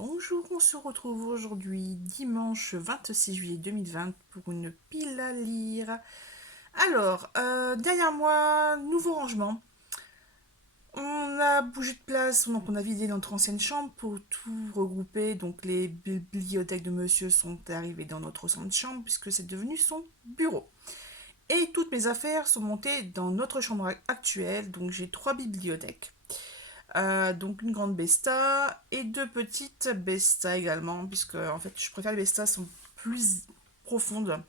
Bonjour, on se retrouve aujourd'hui, dimanche 26 juillet 2020, pour une pile à lire. Alors, derrière moi, nouveau rangement. On a bougé de place, donc on a vidé notre ancienne chambre pour tout regrouper. Donc les bibliothèques de monsieur sont arrivées dans notre ancienne chambre puisque c'est devenu son bureau. Et toutes mes affaires sont montées dans notre chambre actuelle, donc j'ai trois bibliothèques. Donc une grande Besta et deux petites Besta également, puisque en fait je préfère les Bestas sont plus profondes.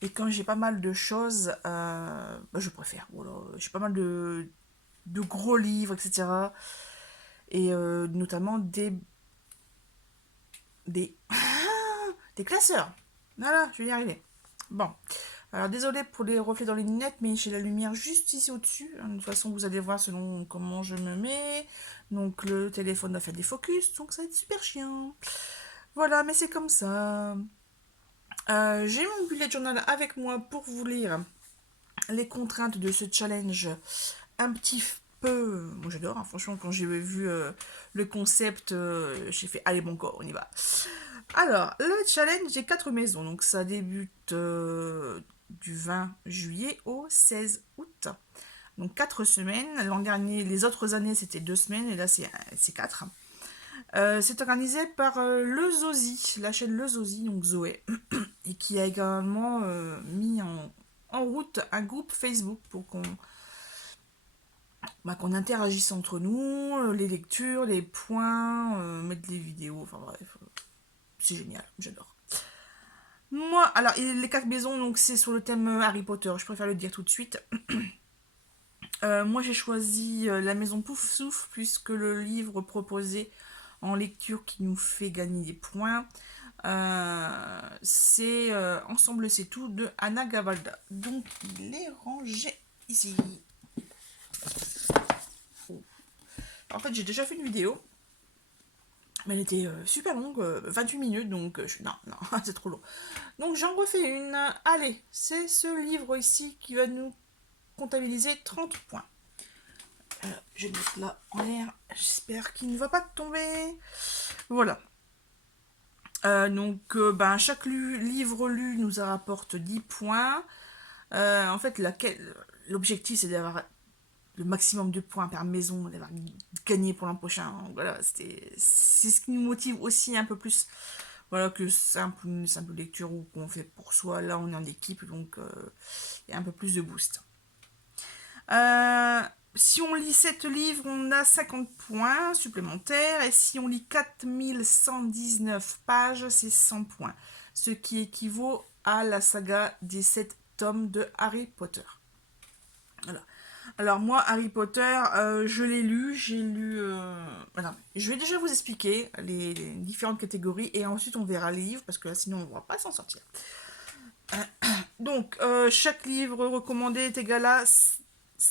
Et quand j'ai pas mal de choses, je préfère. Voilà. J'ai pas mal de gros livres, etc. Et notamment des, des classeurs. Voilà, je vais y arriver. Bon. Alors désolé pour les reflets dans les lunettes, mais j'ai la lumière juste ici au-dessus. De toute façon, vous allez voir selon comment je me mets. Donc le téléphone va faire des focus, donc ça va être super chiant. Voilà, mais c'est comme ça. J'ai mon bullet journal avec moi pour vous lire les contraintes de ce challenge un petit peu... Moi j'adore, hein, franchement, quand j'ai vu le concept, j'ai fait, allez bon corps, on y va. Alors, le challenge, j'ai 4 maisons, donc ça débute du 20 juillet au 16 août. Donc 4 semaines. L'an dernier, les autres années, c'était 2 semaines, et là, c'est 4. C'est organisé par Le Zozi, la chaîne Le Zozi, donc Zoé, et qui a également mis en route un groupe Facebook pour qu'on interagisse entre nous, les lectures, les points, mettre des vidéos, enfin bref, c'est génial, j'adore. Moi, alors, les 4 maisons, donc c'est sur le thème Harry Potter, je préfère le dire tout de suite. Moi, j'ai choisi la maison Pouf Souffle, puisque le livre proposé en lecture qui nous fait gagner des points, c'est Ensemble c'est tout de Anna Gavalda. Donc, il est rangé ici. En fait, j'ai déjà fait une vidéo, mais elle était super longue, 28 minutes, donc non, c'est trop long. Donc j'en refais une. Allez, c'est ce livre ici qui va nous comptabiliser 30 points. Je vais le mettre là en l'air. J'espère qu'il ne va pas tomber. Voilà. Chaque livre lu nous rapporte 10 points. En fait, l'objectif, c'est d'avoir le maximum de points par maison, d'avoir gagné pour l'an prochain. Donc, voilà, c'est ce qui nous motive aussi un peu plus. Voilà, que une simple lecture ou qu'on fait pour soi. Là, on est en équipe, donc il y a un peu plus de boost. Si on lit 7 livres, on a 50 points supplémentaires. Et si on lit 4119 pages, c'est 100 points. Ce qui équivaut à la saga des 7 tomes de Harry Potter. Voilà. Alors moi, Harry Potter, je l'ai lu, j'ai lu... Voilà. Je vais déjà vous expliquer les différentes catégories et ensuite on verra les livres parce que sinon on ne va pas s'en sortir. Donc, chaque livre recommandé est égal à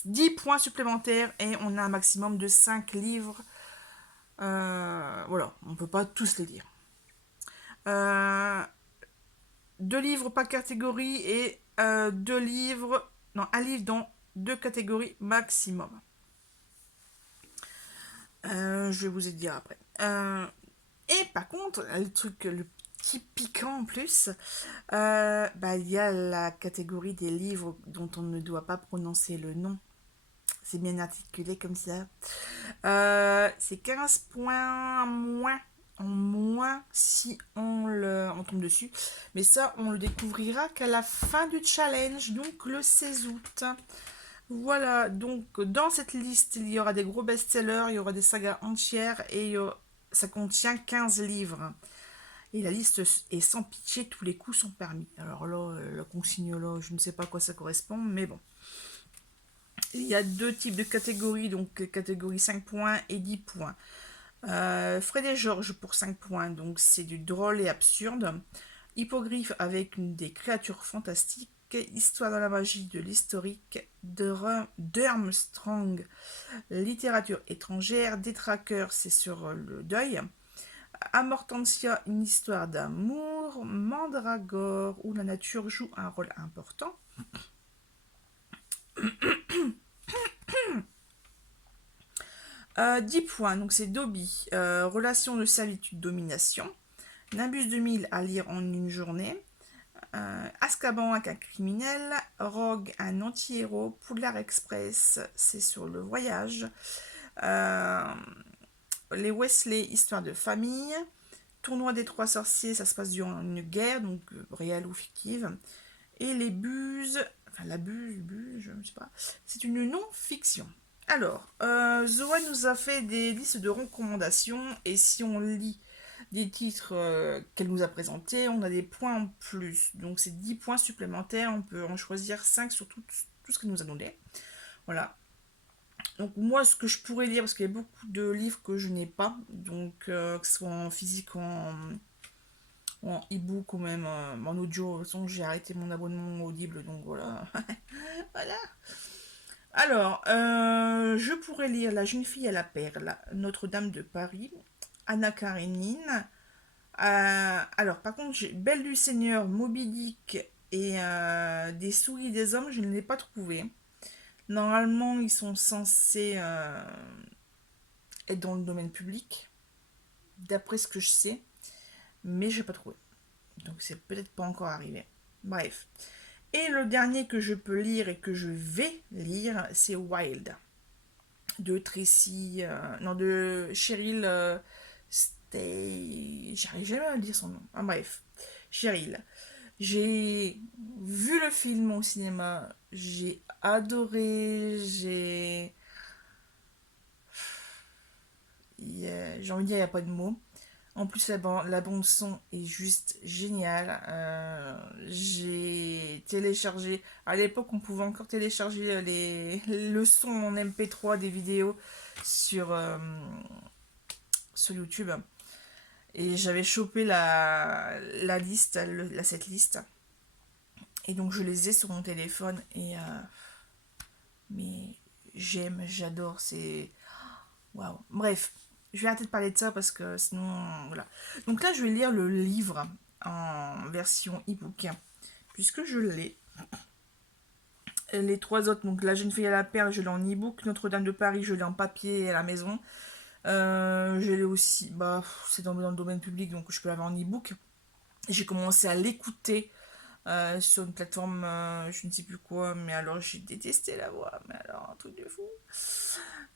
10 points supplémentaires et on a un maximum de 5 livres. Voilà, on ne peut pas tous les lire. 2 livres par catégorie et 2 livres... Non, un livre dans 2 catégories maximum. Je vais vous y dire après. Et par contre, le petit piquant en plus, il y a la catégorie des livres dont on ne doit pas prononcer le nom. C'est bien articulé comme ça. C'est 15 points en moins si on tombe dessus. Mais ça, on le découvrira qu'à la fin du challenge, donc le 16 août. Voilà, donc dans cette liste, il y aura des gros best-sellers, il y aura des sagas entières et ça contient 15 livres. Et la liste est sans pitié, tous les coups sont permis. Alors là, la consigne là, je ne sais pas à quoi ça correspond, mais bon. Il y a 2 types de catégories, donc catégorie 5 points et 10 points. Fred et Georges pour 5 points, donc c'est du drôle et absurde. Hippogriffe avec des créatures fantastiques. Histoire dans la magie de l'historique. Durmstrang, littérature étrangère. Détraqueur, c'est sur le deuil. Amortensia, une histoire d'amour. Mandragore, où la nature joue un rôle important. 10 points, donc c'est Dobby. Relation de servitude-domination. Nimbus 2000 à lire en une journée. Azkaban avec un criminel. Rogue, un anti-héros. Poudlard Express, c'est sur le voyage. Euh, les Weasley, histoire de famille. Tournoi des trois sorciers, ça se passe durant une guerre, donc réelle ou fictive. Et les buses, enfin la buse, je ne sais pas, c'est une non-fiction. Alors, Zoé nous a fait des listes de recommandations, et si on lit des titres qu'elle nous a présentés, on a des points en plus. Donc c'est 10 points supplémentaires, on peut en choisir 5 sur tout ce qu'elle nous a donné. Voilà. Donc moi, ce que je pourrais lire, parce qu'il y a beaucoup de livres que je n'ai pas, donc que ce soit en physique ou en e-book ou même en audio, de toute façon j'ai arrêté mon abonnement Audible, donc voilà. Voilà. Alors, je pourrais lire La jeune fille à la perle, Notre-Dame de Paris, Anna Karénine. Alors, par contre, j'ai Belle du Seigneur, Moby Dick et Des souris des hommes, je ne l'ai pas trouvé. Normalement, ils sont censés être dans le domaine public, d'après ce que je sais, mais je n'ai pas trouvé. Donc, c'est peut-être pas encore arrivé. Bref. Et le dernier que je peux lire et que je vais lire, c'est Wild de Tracy, non, de Cheryl Stay. J'arrive jamais à dire son nom. Ah, bref, Cheryl. J'ai vu le film au cinéma, j'ai adoré, j'ai envie de dire, il n'y a pas de mots. En plus, la bande son est juste géniale. J'ai téléchargé. À l'époque, on pouvait encore télécharger le son en MP3 des vidéos sur, sur YouTube. Et j'avais chopé la liste, cette liste. Et donc, je les ai sur mon téléphone. Et mais j'adore. C'est. Waouh. Bref, je vais arrêter de parler de ça parce que sinon, voilà. Donc là, je vais lire le livre en version e-book, puisque je l'ai. Les trois autres, donc La jeune fille à la perle, je l'ai en e-book. Notre-Dame de Paris, je l'ai en papier à la maison. Je l'ai aussi, c'est dans le domaine public, donc je peux l'avoir en e-book. J'ai commencé à l'écouter sur une plateforme, je ne sais plus quoi, mais alors j'ai détesté la voix, mais alors un truc de fou.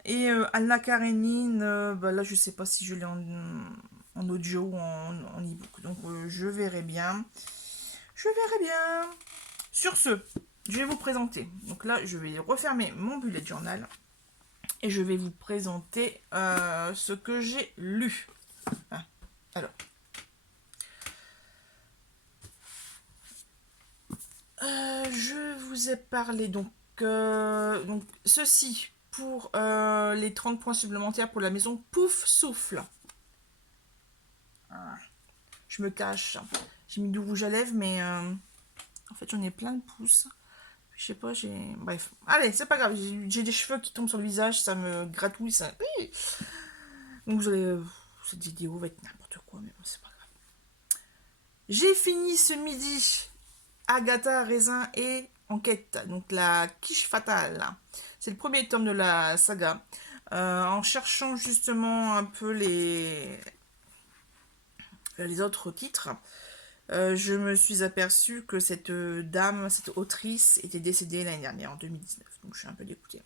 Et Anna Karenine, là je sais pas si je l'ai en audio ou en e-book, donc je verrai bien. Je verrai bien. Sur ce, je vais vous présenter. Donc là, je vais refermer mon bullet journal et je vais vous présenter ce que j'ai lu. Ah, alors. Je vous ai parlé donc ceci pour les 30 points supplémentaires pour la maison Pouf Souffle. Ah, je me cache. J'ai mis du rouge à lèvres, mais en fait j'en ai plein de pouces. Je sais pas, j'ai. Bref. Allez, c'est pas grave. J'ai des cheveux qui tombent sur le visage, ça me gratouille, ça. Donc vous allez. Cette vidéo va être n'importe quoi, mais bon, c'est pas grave. J'ai fini ce midi Agatha, Raisin et Enquête, donc la quiche fatale. C'est le premier tome de la saga. En cherchant justement un peu les autres titres, je me suis aperçue que cette dame, cette autrice, était décédée l'année dernière, en 2019. Donc je suis un peu dégoûtée.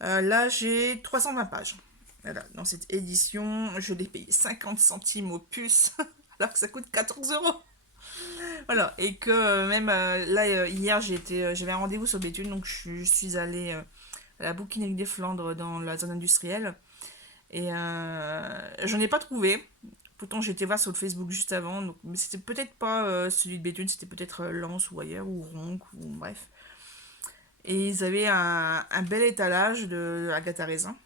Là, j'ai 320 pages. Voilà, dans cette édition, je l'ai payé 50 centimes au puce, alors que ça coûte 14 €. Voilà, et que même là, hier, j'avais un rendez-vous sur Béthune, donc je suis allée à la bouquinerie des Flandres dans la zone industrielle. Et j'en ai pas trouvé. Pourtant, j'ai été voir sur le Facebook juste avant, donc, mais c'était peut-être pas celui de Béthune, c'était peut-être Lens ou ailleurs, ou Ronc, ou bref. Et ils avaient un bel étalage de Agatha Raisin,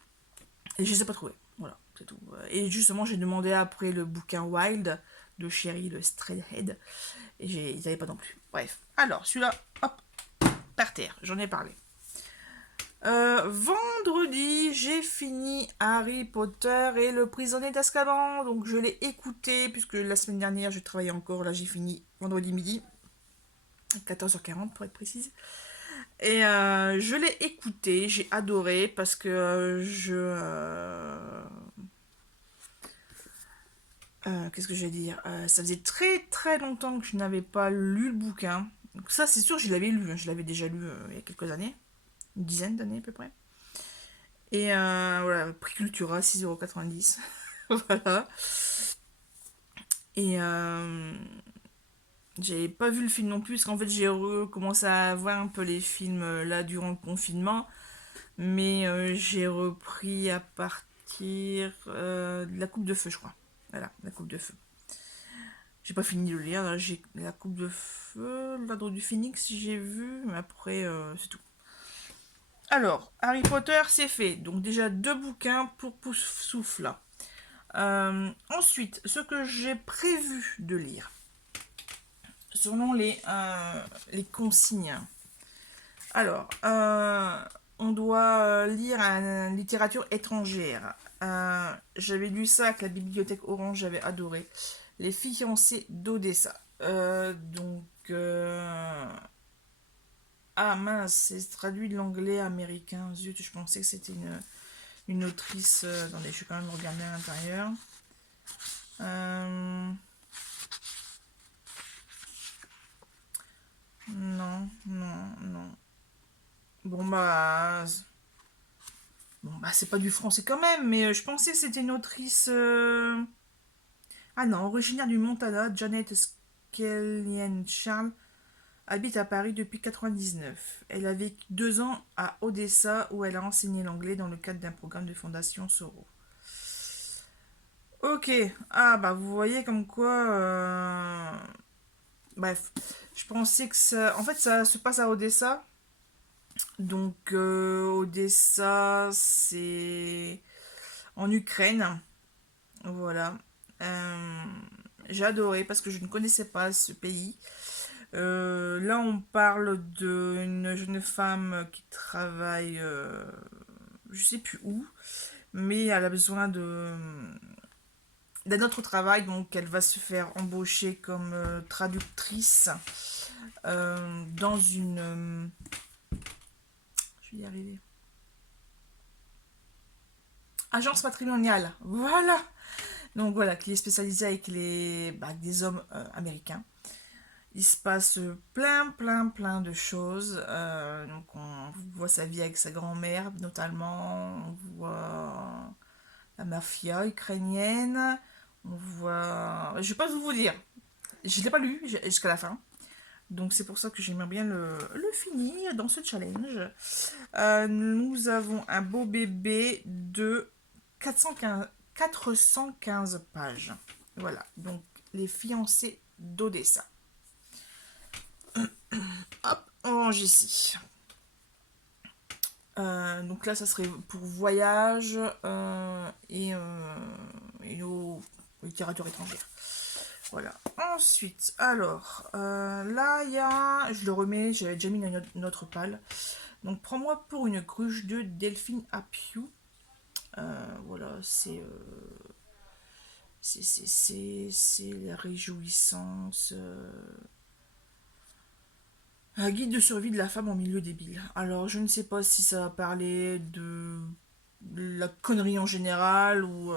et je les ai pas trouvés. Voilà, c'est tout. Et justement, j'ai demandé après le bouquin Wild de Sherry, le Strayhead, et ils n'avaient pas non plus. Bref, alors celui-là, hop, par terre, j'en ai parlé. Vendredi, j'ai fini Harry Potter et le prisonnier d'Azkaban. Donc je l'ai écouté, puisque la semaine dernière je travaillais encore. Là j'ai fini vendredi midi, 14h40 pour être précise. Et je l'ai écouté, j'ai adoré parce que qu'est-ce que je vais dire, ça faisait très très longtemps que je n'avais pas lu le bouquin. Donc ça, c'est sûr, je l'avais lu, hein, je l'avais déjà lu il y a quelques années, une dizaine d'années à peu près. Et voilà, prix Cultura, 6,90 €. Voilà. Et j'avais pas vu le film non plus, parce qu'en fait j'ai recommencé à voir un peu les films là durant le confinement, mais j'ai repris à partir de La Coupe de Feu, je crois. Voilà, La Coupe de Feu. J'ai pas fini de le lire, là, j'ai La Coupe de Feu, L'Ordre du Phénix, j'ai vu, mais après c'est tout. Alors, Harry Potter, c'est fait. Donc déjà deux bouquins pour Poufsouffle. Ensuite, ce que j'ai prévu de lire, selon les consignes. Alors, on doit lire une littérature étrangère. J'avais lu ça avec la bibliothèque Orange, j'avais adoré. Les fiancés d'Odessa. Ah mince, c'est traduit de l'anglais américain. Zut, je pensais que c'était une autrice. Attendez, je vais quand même regarder à l'intérieur. Euh, Non, non, non. Bon bah. Bon bah c'est pas du français quand même, mais je pensais que c'était une autrice. Ah non, originaire du Montana, Janet Skellian Charles habite à Paris depuis 99. Elle a vécu 2 ans à Odessa où elle a enseigné l'anglais dans le cadre d'un programme de Fondation Soro. Ok, ah bah vous voyez comme quoi. Bref, je pensais que ça. En fait, ça se passe à Odessa. Donc, Odessa, c'est en Ukraine. Voilà. Euh, j'ai adoré parce que je ne connaissais pas ce pays. Là, on parle d'une jeune femme qui travaille, je sais plus où, mais elle a besoin d'un autre travail, donc elle va se faire embaucher comme traductrice dans une. Je vais y arriver. Agence matrimoniale, voilà. Donc voilà, qui est spécialisée avec des hommes américains. Il se passe plein de choses. Donc on voit sa vie avec sa grand-mère notamment. On voit la mafia ukrainienne. On voit. Je vais pas tout vous dire. Je l'ai pas lu jusqu'à la fin. Donc c'est pour ça que j'aimerais bien le finir dans ce challenge. Nous avons un beau bébé de 415 pages. Voilà, donc les fiancés d'Odessa. Hop, on range ici. Donc là, ça serait pour voyage et aux littératures étrangères. Voilà. Ensuite, alors, là, il y a. Je le remets, j'avais déjà mis dans une autre palle. Donc, prends-moi pour une cruche de Delphine Appiou. Voilà, c'est la réjouissance. Un guide de survie de la femme en milieu débile. Alors, je ne sais pas si ça va parler de la connerie en général ou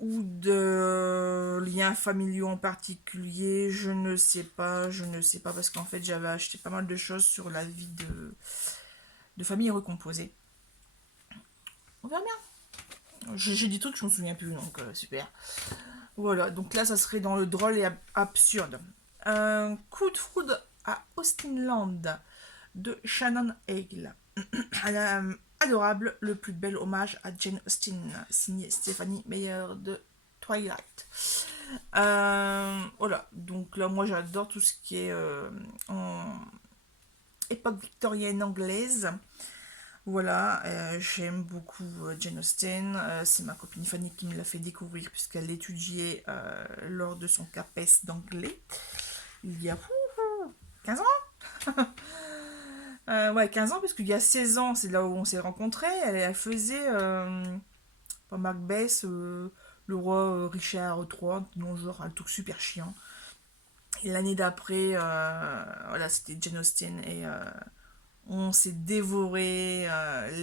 de liens familiaux en particulier. Je ne sais pas parce qu'en fait j'avais acheté pas mal de choses sur la vie de famille recomposée. On verra bien. J'ai des trucs que je me souviens plus, donc super. Voilà, donc là ça serait dans le drôle et absurde. Un coup de foudre à Austinland de Shannon Hale. Adorable, le plus bel hommage à Jane Austen, signé Stéphanie Meyer de Twilight. Voilà, donc là moi j'adore tout ce qui est en époque victorienne anglaise. Voilà, j'aime beaucoup Jane Austen. C'est ma copine Fanny qui me l'a fait découvrir puisqu'elle l'étudiait lors de son CAPES d'anglais il y a 15 ans. Ouais, 15 ans, puisqu'il y a 16 ans, c'est là où on s'est rencontrés. Elle faisait pas Macbeth, le roi Richard III, non, genre un truc super chiant. Et l'année d'après, voilà, c'était Jane Austen et on s'est dévoré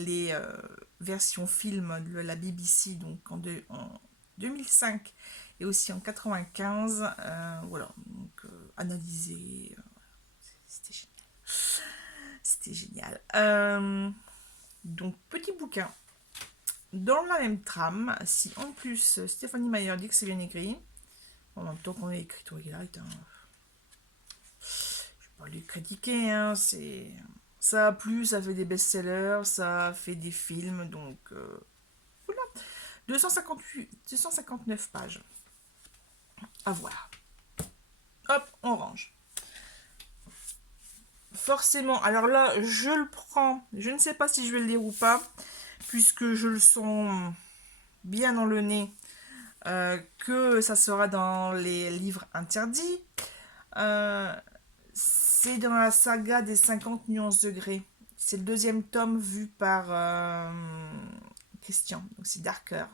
les versions films de la BBC donc en 2005 et aussi en 95. Voilà, donc analysé, c'était génial. C'était génial. Donc petit bouquin. Dans la même trame, si en plus Stéphanie Meyer dit que c'est bien écrit, en même temps qu'on est écrit tout là, je vais pas lui critiquer, hein, ça a plu, ça fait des best-sellers, ça fait des films, donc voilà. 259 pages. À voir. Hop, on range. Forcément, alors là, je le prends. Je ne sais pas si je vais le lire ou pas, puisque je le sens bien dans le nez, que ça sera dans les livres interdits. Euh, c'est dans la saga des 50 nuances degrés. C'est le deuxième tome vu par Christian, donc c'est Darker.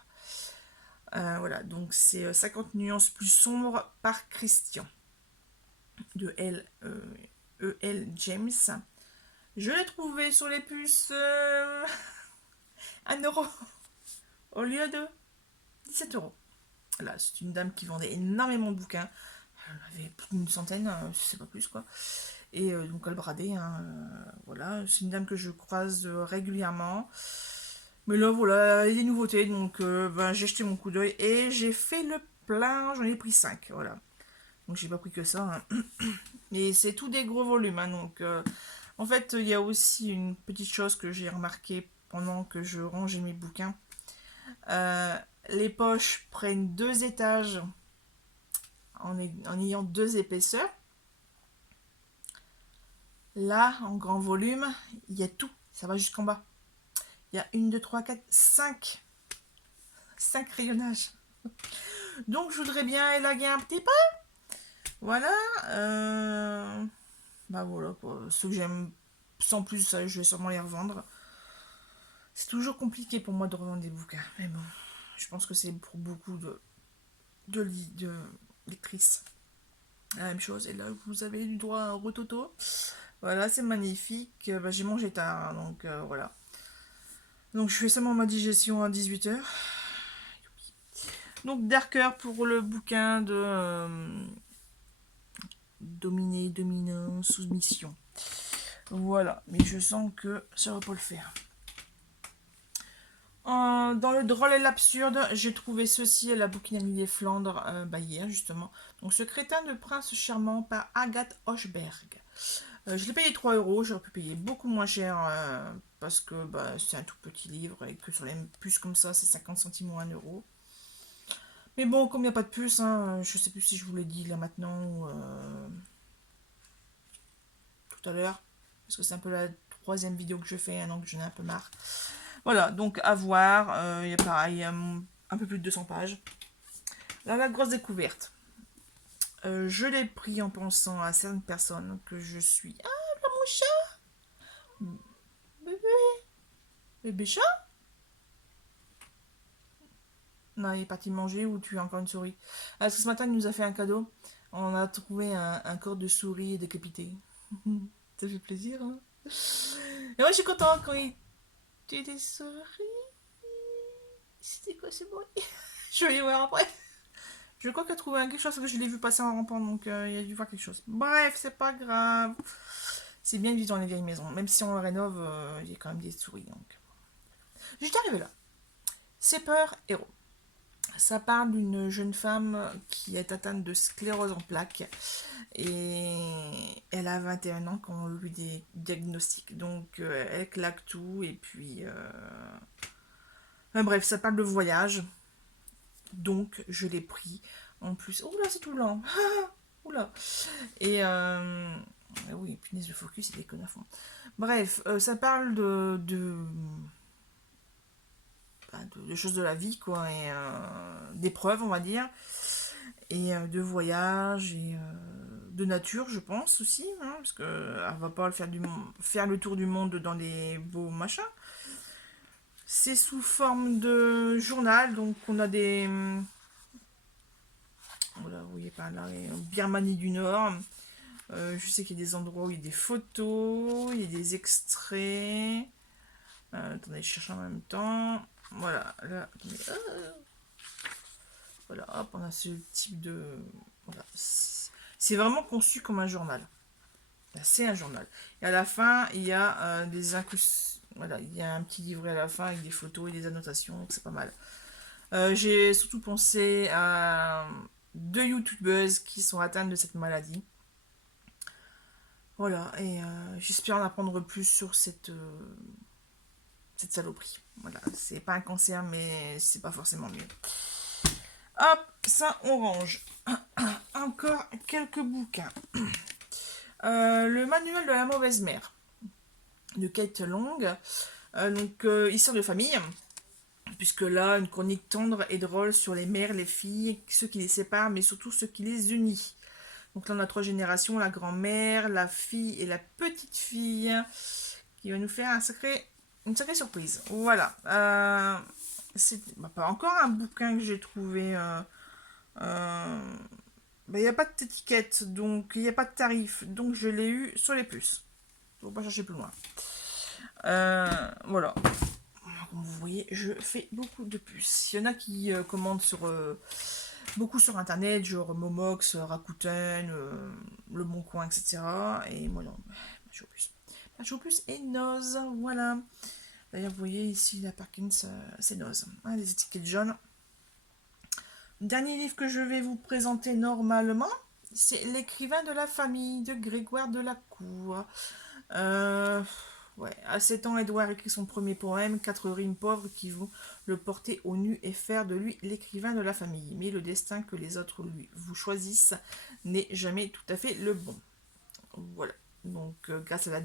Voilà, donc c'est 50 nuances plus sombres par Christian de E.L. James. Je l'ai trouvé sur les puces 1 € au lieu de 17 €. Là, c'est une dame qui vendait énormément de bouquins. Elle avait plus d'une centaine, je sais pas plus quoi. Et donc elle bradait, hein, voilà. C'est une dame que je croise régulièrement. Mais là, voilà, il y a des nouveautés, donc ben, j'ai jeté mon coup d'œil et j'ai fait le plein, j'en ai pris 5, voilà. Donc j'ai pas pris que ça, hein. Et c'est tout des gros volumes, hein, donc en fait, il y a aussi une petite chose que j'ai remarqué pendant que je rangeais mes bouquins. Euh, les poches prennent 2 étages en ayant 2 épaisseurs. Là, en grand volume, il y a tout. Ça va jusqu'en bas. Il y a 1, 2, 3, 4, 5. 5 rayonnages. Donc, je voudrais bien élaguer un petit peu. Voilà. Bah voilà, quoi. Ceux que j'aime sans plus, ça, je vais sûrement les revendre. C'est toujours compliqué pour moi de revendre des bouquins. Mais bon, je pense que c'est pour beaucoup de lectrices la même chose. Et là, vous avez du droit à un rototo. Voilà, c'est magnifique. Bah, j'ai mangé tard, hein, donc voilà. Donc je fais seulement ma digestion à 18 h. Donc Darker pour le bouquin de dominer, dominant, soumission. Voilà, mais je sens que ça va pas le faire. Dans le drôle et l'absurde, j'ai trouvé ceci à la bouquinerie des Flandres, hier justement. Donc ce crétin de prince charmant par Agathe Hochberg. Je l'ai payé 3 €, j'aurais pu payer beaucoup moins cher parce que bah, c'est un tout petit livre et que sur les puces comme ça, c'est 50 centimes ou 1 €. Mais bon, comme il n'y a pas de puce, hein, je sais plus si je vous l'ai dit là maintenant ou tout à l'heure, parce que c'est un peu la troisième vidéo que je fais, donc j'en ai un peu marre. Voilà, donc à voir, il y a pareil, un peu plus de 200 pages. Là, la grosse découverte. Je l'ai pris en pensant à certaines personnes que je suis. Ah, mon chat! Bébé! Bébé chat? Non, il est parti manger ou tu as encore une souris. Ah, parce que ce matin, il nous a fait un cadeau. On a trouvé un corps de souris décapité. Ça fait plaisir, hein? Et moi, je suis contente quand il tue des souris. C'était quoi ce bruit? Je vais aller voir après. Je crois qu'il a trouvé quelque chose parce que je l'ai vu passer en rampant, donc il a dû voir quelque chose. Bref, c'est pas grave. C'est bien de vivre dans les vieilles maisons. Même si on le rénove, il y a quand même des souris. Donc. J'étais arrivée là. C'est peur, héros. Ça parle d'une jeune femme qui est atteinte de sclérose en plaques et elle a 21 ans quand on lui diagnostique. Donc elle claque tout et puis... bref, ça parle de voyage. Donc je l'ai pris. En plus... Oula, c'est tout lent. Oula. Et... oui, punaise, le focus, il déconne à fond. Bref, ça parle de choses de la vie, quoi, et d'épreuves, on va dire, et de voyage, et de nature, je pense aussi, hein, parce qu'elle va pas faire le tour du monde dans les beaux machins. C'est sous forme de journal, donc on a Voilà, vous voyez par là, Birmanie du Nord. Je sais qu'il y a des endroits où il y a des photos, il y a des extraits. Attendez, je cherche en même temps. Voilà, là, attendez, voilà, hop, on a ce type de... Voilà. C'est vraiment conçu comme un journal. Là, c'est un journal. Et à la fin, il y a des incrus... Voilà, il y a un petit livret à la fin avec des photos et des annotations, donc c'est pas mal. J'ai surtout pensé à deux youtubeuses qui sont atteintes de cette maladie. Voilà, et j'espère en apprendre plus sur cette saloperie. Voilà, c'est pas un cancer, mais c'est pas forcément mieux. Hop, ça on range. Encore quelques bouquins. Le manuel de la mauvaise mère de Kate Long. Histoire de famille. Puisque là, une chronique tendre et drôle sur les mères, les filles, ceux qui les séparent, mais surtout ceux qui les unissent. Donc là, on a trois générations, la grand-mère, la fille et la petite-fille, qui va nous faire une sacrée surprise. Voilà. C'est pas encore un bouquin que j'ai trouvé. Il n'y a pas d'étiquette, donc il n'y a pas de tarif, donc je l'ai eu sur les puces. Je ne vais pas chercher plus loin. Voilà. Comme vous voyez, je fais beaucoup de puces. Il y en a qui commandent beaucoup sur internet, genre Momox, Rakuten, Le Bon Coin, etc. Et moi non, je suis aux puces. Je suis aux puces et Noz, voilà. D'ailleurs, vous voyez ici la Parkins, c'est Noz. Hein, les étiquettes jaunes. Dernier livre que je vais vous présenter normalement, c'est L'écrivain de la famille de Grégoire de la Cour. Ouais, à 7 ans, Édouard écrit son premier poème, 4 rimes pauvres qui vont le porter au nu et faire de lui l'écrivain de la famille. Mais le destin que les autres vous choisissent n'est jamais tout à fait le bon. Voilà. Donc, grâce et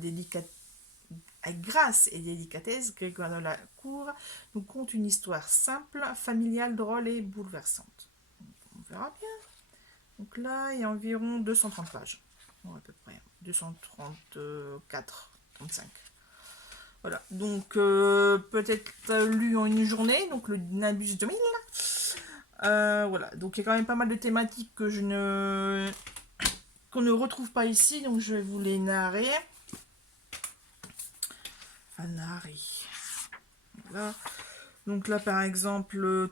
délicatesse, Grégoire de la Cour nous conte une histoire simple, familiale, drôle et bouleversante. On verra bien. Donc là, il y a environ 230 pages. Bon, à peu près. 234, 35. Voilà. Donc, peut-être lu en une journée. Donc, le Nimbus 2000. Voilà. Donc, il y a quand même pas mal de thématiques qu'on ne retrouve pas ici. Donc, je vais vous les narrer. Enfin, narrer. Voilà. Donc là, par exemple,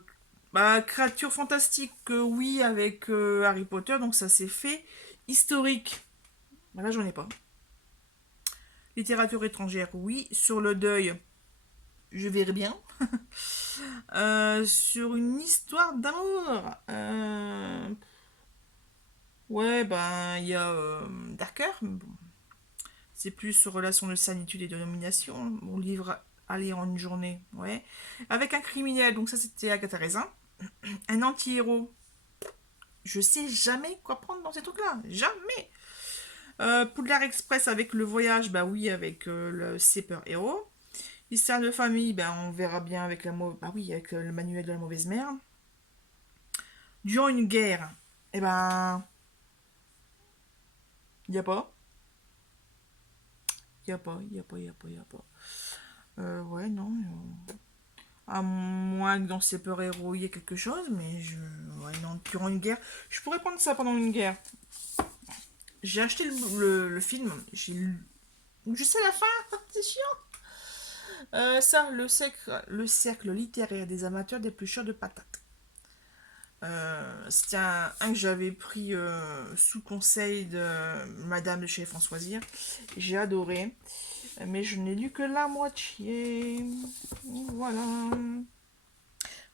créature fantastique, oui, avec Harry Potter, donc ça c'est fait. Historique, là j'en ai pas. Littérature étrangère, oui. Sur le deuil, je verrai bien. Sur une histoire d'amour, ouais, ben il y a Darker. Bon, c'est plus sur relation de sanitude et de domination. Mon livre à lire en une journée, ouais. Avec un criminel, donc ça c'était Agatha Raisin. Un anti-héros, je sais jamais quoi prendre dans ces trucs-là. Jamais. Poudlard Express avec le voyage, bah oui, avec le Super Héros. Histoire de famille, ben on verra bien avec avec le manuel de la mauvaise mère. Durant une guerre, eh ben, il y a pas. Il y a pas, il y a pas, il y a pas, il y a pas. Ouais, non. À moins que dans Super Héros, il y ait quelque chose, mais ouais, non, durant une guerre. Je pourrais prendre ça pendant une guerre. J'ai acheté le film, je sais la fin, c'est chiant. Ça, le cercle littéraire des amateurs d'éplucheurs de patates. C'était un que j'avais pris sous conseil de Madame de chez Françoisir. J'ai adoré, mais je n'ai lu que la moitié. Voilà.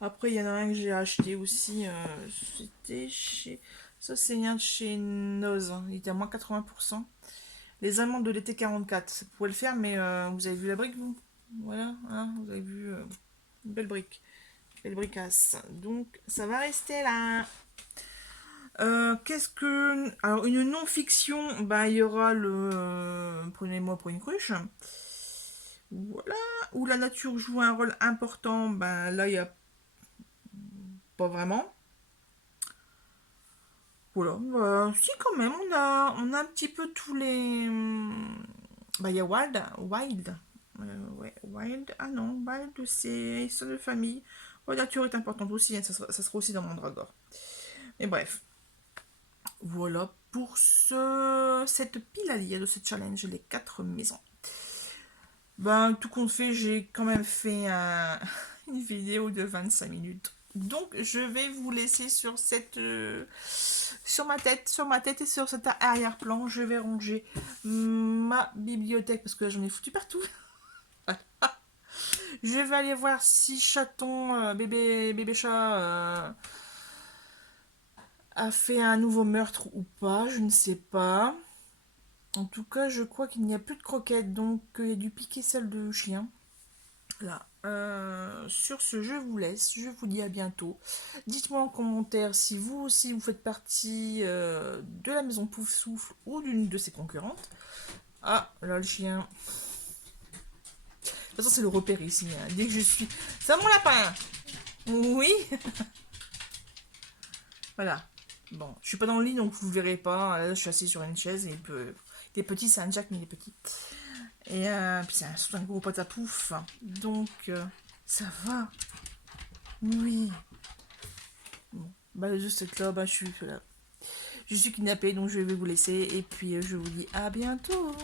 Après, il y en a un que j'ai acheté aussi. C'était chez. Ça, c'est un de chez Noz. Il était à moins 80%. Les Allemands de l'été 44. Ça pourrait le faire, mais vous avez vu la brique, vous? Voilà, hein, vous avez vu une belle brique. Belle bricasse. Donc, ça va rester là. Qu'est-ce que. Alors, une non-fiction, bah, il y aura le. Prenez-moi pour une cruche. Voilà. Où la nature joue un rôle important, bah, là, il n'y a pas vraiment. Voilà. Si, quand même, on a un petit peu tous les. Bah, il y a Wild. Wild. Ouais, Wild. Ah non, Wild, c'est histoire de famille. La nature est importante aussi, hein, ça sera aussi dans Mandragore. Mais bref. Voilà pour cette pile à lire de ce challenge, les 4 maisons. Ben, tout compte fait, j'ai quand même fait une vidéo de 25 minutes. Donc, je vais vous laisser sur sur ma tête et sur cet arrière-plan. Je vais ranger ma bibliothèque parce que là, j'en ai foutu partout. Je vais aller voir si chaton, bébé chat, a fait un nouveau meurtre ou pas. Je ne sais pas. En tout cas, je crois qu'il n'y a plus de croquettes, donc il y a dû piquer celle de chien. Là. Sur ce, je vous laisse. Je vous dis à bientôt. Dites-moi en commentaire si vous aussi vous faites partie de la maison Pouf Souffle ou d'une de ses concurrentes. Ah, là le chien. De toute façon, c'est le repère ici. Hein. Dès que je suis. C'est mon lapin. Oui. Voilà. Bon, je suis pas dans le lit donc vous verrez pas. Là, je suis assis sur une chaise et il est petit, c'est un Jack mais il est petit. Et puis c'est un gros pote à pouf. Donc ça va. Oui. Bon, bah juste là, bah je suis kidnappée donc je vais vous laisser et puis je vous dis à bientôt.